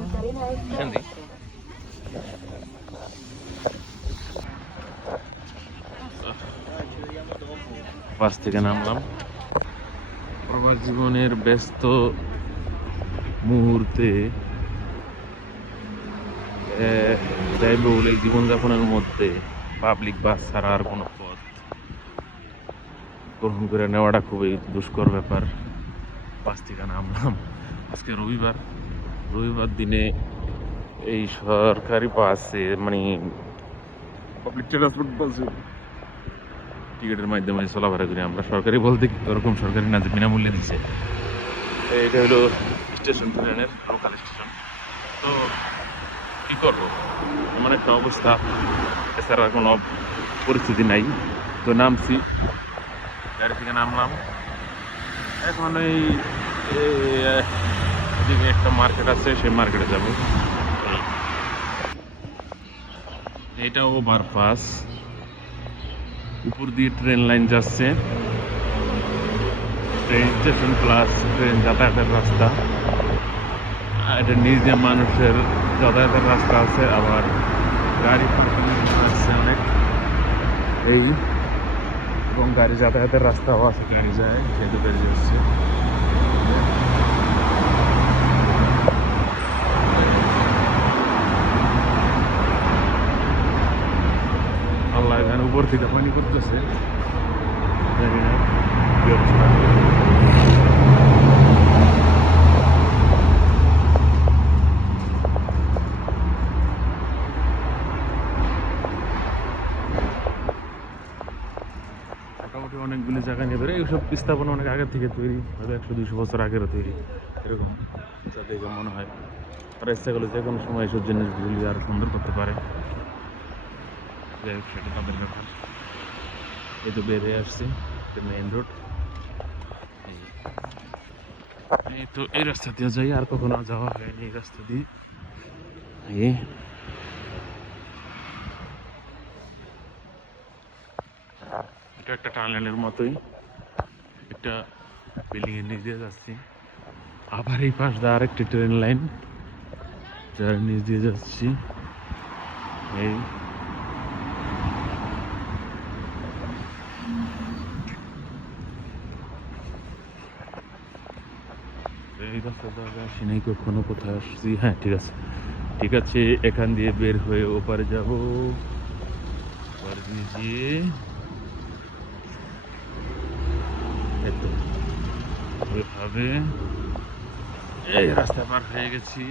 Scendi? বাস থেকে নামলাম। প্রবাস জীবনের ব্যস্ত মুহূর্তে ব্যয়বহুল এই জীবনযাপনের মধ্যে পাবলিক বাস ছাড়া আর কোনো পথ গ্রহণ করে নেওয়াটা খুবই দুষ্কর ব্যাপার। বাস থেকে নামলাম। আজকে রবিবার দিনে এই সরকারি বাসে মানে পাবলিক ট্রান্সপোর্ট বাসে টিকিটের মাধ্যমে চলাফেরা করি আমরা। সরকারি বলতে ওরকম সরকারি না যে বিনামূল্যে দিচ্ছে। এটা হলো স্টেশন ট্রেনের লোকাল স্টেশন। তো কী করবো, এমন একটা অবস্থা, এছাড়া কোনো পরিস্থিতি নাই। তো নামছি, গাড়ি থেকে নামলাম। এখন এদিকে একটা মার্কেট আছে, সেই মার্কেটে যাব। এটা ওভারপাস, উপর দিয়ে ট্রেন লাইন যাচ্ছে, ট্রেন স্টেশন প্লাস ট্রেন যাতায়াতের রাস্তা। এটা নিজে মানুষের যাতায়াতের রাস্তা আছে, আবার গাড়ি আছে অনেক এই, এবং গাড়ি যাতায়াতের রাস্তাও আছে, গাড়ি যায়, সেতু গাড়ি যাচ্ছে। আল্লাহ জানে উপর থেকে পানি করতেছে, জানি না কি অবস্থা। মোটামুটি অনেকগুলি জায়গা নিয়ে বেরো, এইসব স্থাপনা অনেক আগের থেকে তৈরি, হয়তো 100-200 বছর আগেরও তৈরি এরকম, যা দেখে মনে হয় তারা ইচ্ছা করলে যে কোনো সময় এইসব জিনিসগুলি আর সুন্দর করতে পারে। যাই হোক, সেটা তাদের ব্যাপার। এই তো বেরিয়ে আসছি মেইন রোড। এই তো এই রাস্তা দিয়ে যাই, আর কখনো যাওয়া হয়নি এই রাস্তা দিয়ে। এটা একটা টানেলের মতোই, একটা বিল্ডিং এর নিচ দিয়ে যাচ্ছি। আবার এই পাশ দিয়ে আরেকটি ট্রেন লাইন, যার নিচ দিয়ে যাচ্ছি। এই রাস্তা জায়গা আসি নাই কখনো, কোথায় আসছি। হ্যাঁ, ঠিক আছে ঠিক আছে, এখান দিয়ে বের হয়ে ওপারে যাবো। ওপারে দিয়ে গিয়ে ওইভাবে এই রাস্তা পার হয়ে গেছি।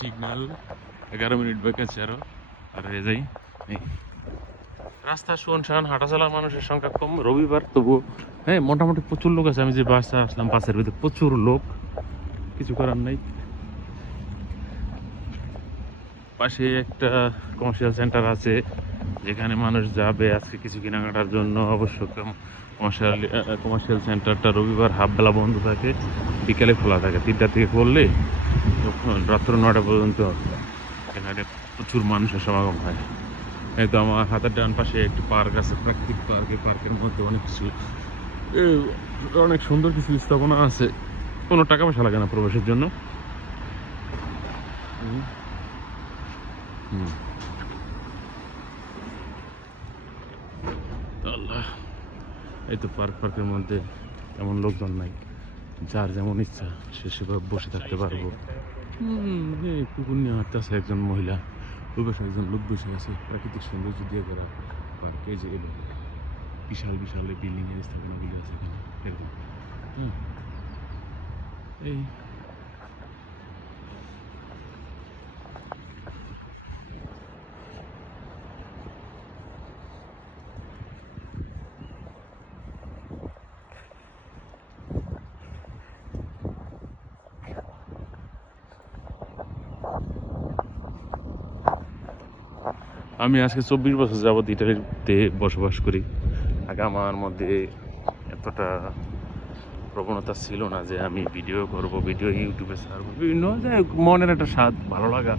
সিগন্যাল 11 মিনিট বাকি আছে, আর হয়ে যাই। রাস্তা শুনশান, হাঁটা চলার মানুষের সংখ্যা কম, রবিবার তবু হ্যাঁ মোটামুটি প্রচুর লোক আছে। আমি যে বাসে আসলাম, বাসের ভিতরে প্রচুর লোক, কিছু করার নাই। পাশে একটা কমার্শিয়াল সেন্টার আছে, যেখানে মানুষ যাবে আজকে কিছু কেনাকাটার জন্য। অবশ্য কমার্শিয়াল সেন্টারটা রবিবার হাফ বেলা বন্ধ থাকে, বিকেলে খোলা থাকে। 3টা থেকে করলে রাত্র 9টা পর্যন্ত এখানে প্রচুর মানুষের সমাগম হয়। এই তো আমার হাতের ডান পাশে একটি পার্ক আছে, প্রাকৃতিক পার্ক। এই পার্কের মধ্যে অনেক কিছু, অনেক সুন্দর কিছু স্থাপনা আছে, কোনো টাকা পয়সা লাগে না প্রবেশের জন্য। আল্লাহ, এই তো পার্কের মধ্যে এমন লোকজন নাই, যার যেমন ইচ্ছা সে সেভাবে বসে থাকতে পারবো। কুকুর নিয়ে হাঁটতেছে একজন মহিলা, ওই পাশে একজন লোক বসে আছে। প্রাকৃতিক সৌন্দর্য দিয়ে করা পার্কে যে এলো, বিশাল বিশাল বিল্ডিং এর স্থাপনাগুলি আছে এখানে এরকম। এই আমি আজকে 24 বছর যাবৎ ইটালিতে বসবাস করি। আগে আমার মধ্যে এতটা প্রবণতা ছিল না যে আমি ভিডিও করব, ভিডিও ইউটিউবে ছাড়বো, বিভিন্ন যে মনের একটা স্বাদ, ভালো লাগা।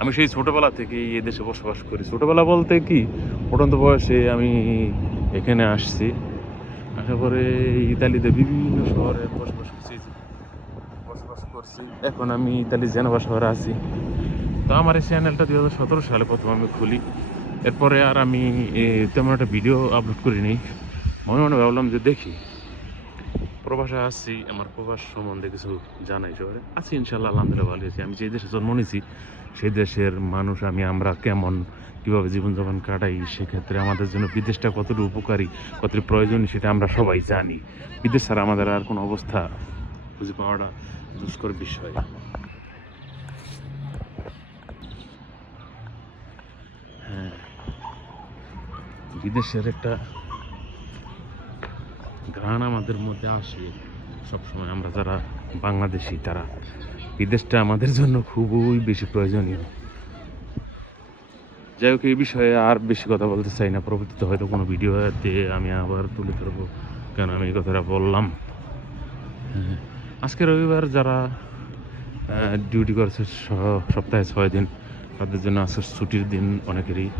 আমি সেই ছোটোবেলা থেকেই এ দেশে বসবাস করি। ছোটোবেলা বলতে কি, উঠন্ত বয়সে আমি এখানে আসছি। আসার পরে ইতালিতে বিভিন্ন শহরে বসবাস করছি। এখন আমি ইতালি জেনেভা শহরে আছি। তো আমার এই চ্যানেলটা 2017 সালে প্রথম আমি খুলি। এরপরে আর আমি তেমন একটা ভিডিও আপলোড করিনি। মনে মনে ভাবলাম যে দেখি, প্রবাসে আসছি, আমার প্রবাস সম্বন্ধে কিছু জানাই। শহরে আছি ইনশাল্লাহ, আলহামদুলিল্লাহ ভালো আছি। আমি যে দেশে জন্ম নিয়েছি সেই দেশের মানুষ, আমরা কেমন, কীভাবে জীবনযাপন কাটাই, সেক্ষেত্রে আমাদের জন্য বিদেশটা কতটুকু উপকারী, কতটুকু প্রয়োজনীয় সেটা আমরা সবাই জানি। বিদেশ ছাড়া আমাদের আর কোনো অবস্থা খুঁজে পাওয়াটা দুষ্কর বিষয়। হ্যাঁ, বিদেশের একটা ঘ্রাণ আমাদের মধ্যে আসে সবসময়। আমরা যারা বাংলাদেশি, তারা বিদেশটা আমাদের জন্য খুবই বেশি প্রয়োজনীয়। যাই হোক, এই বিষয়ে আর বেশি কথা বলতে চাই না। পরবর্তীতে হয়তো কোনো ভিডিওতে আমি আবার তুলে ধরবো কেন আমি এই কথাটা বললাম। আজকে রবিবার, যারা ডিউটি করছে সপ্তাহে 6 দিন, তাদের জন্য আজকে ছুটির দিন অনেকেরই।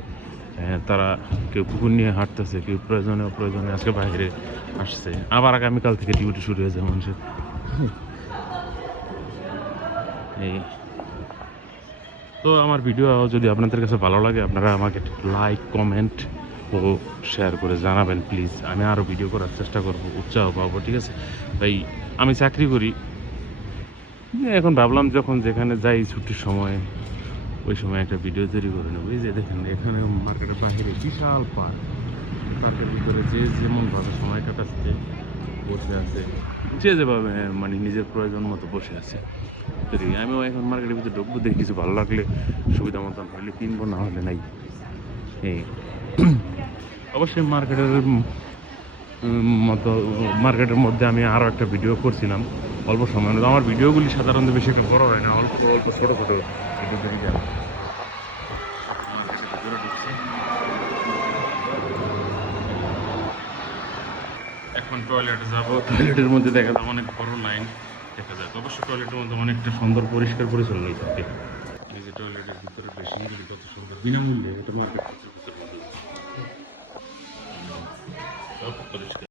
তারা কেউ কুকুর নিয়ে হাঁটতেছে, কেউ প্রয়োজনে আজকে বাইরে আসছে। আবার আগামীকাল থেকে ডিউটি শুরু হয়ে যায় মানুষের। এই তো আমার ভিডিও যদি আপনাদের কাছে ভালো লাগে, আপনারা আমাকে লাইক, কমেন্ট ও শেয়ার করে জানাবেন প্লিজ। আমি আরও ভিডিও করার চেষ্টা করব, উৎসাহ পাবো, ঠিক আছে? তাই আমি চাকরি করি, এখন ভাবলাম যখন যেখানে যাই ছুটির সময়, ওই সময় একটা ভিডিও তৈরি করে নেবো। এই যে দেখেন, এখানে মার্কেটের বাইরে বিশাল পার্ক। পার্কের ভিতরে যে যেমনভাবে সময় কাটাচ্ছে, বসে আছে, যে যেভাবে মানে নিজের প্রয়োজন মতো বসে আছে। আমিও এখন মার্কেটের ভিতরে ঢুকবো, দেখি কিছু ভালো লাগলে, সুবিধা মতন হলে কিনবো, না হলে নাই। এই অবশ্যই মার্কেটের মধ্যে আমি আরও একটা ভিডিও করছিলাম অল্প সময়। আমার ভিডিওগুলি সাধারণত বেশি একটা বড় হয় না, অল্প অল্প ছোটো ছোটো ভিডিও দেখে যাবে। এখন টয়লেটে যাবো। টয়লেটের মধ্যে দেখা যায় অনেক বড় লাইন দেখা যায়। অবশ্যই টয়লেটের মধ্যে অনেকটা সুন্দর পরিষ্কার পরিচ্ছন্নই থাকে। এই যে টয়লেটের ভিতরে বেসিনগুলি কত সুন্দর, বিনামূল্যে, এটা মার্কেট ভিতরে সব পরিষ্কার।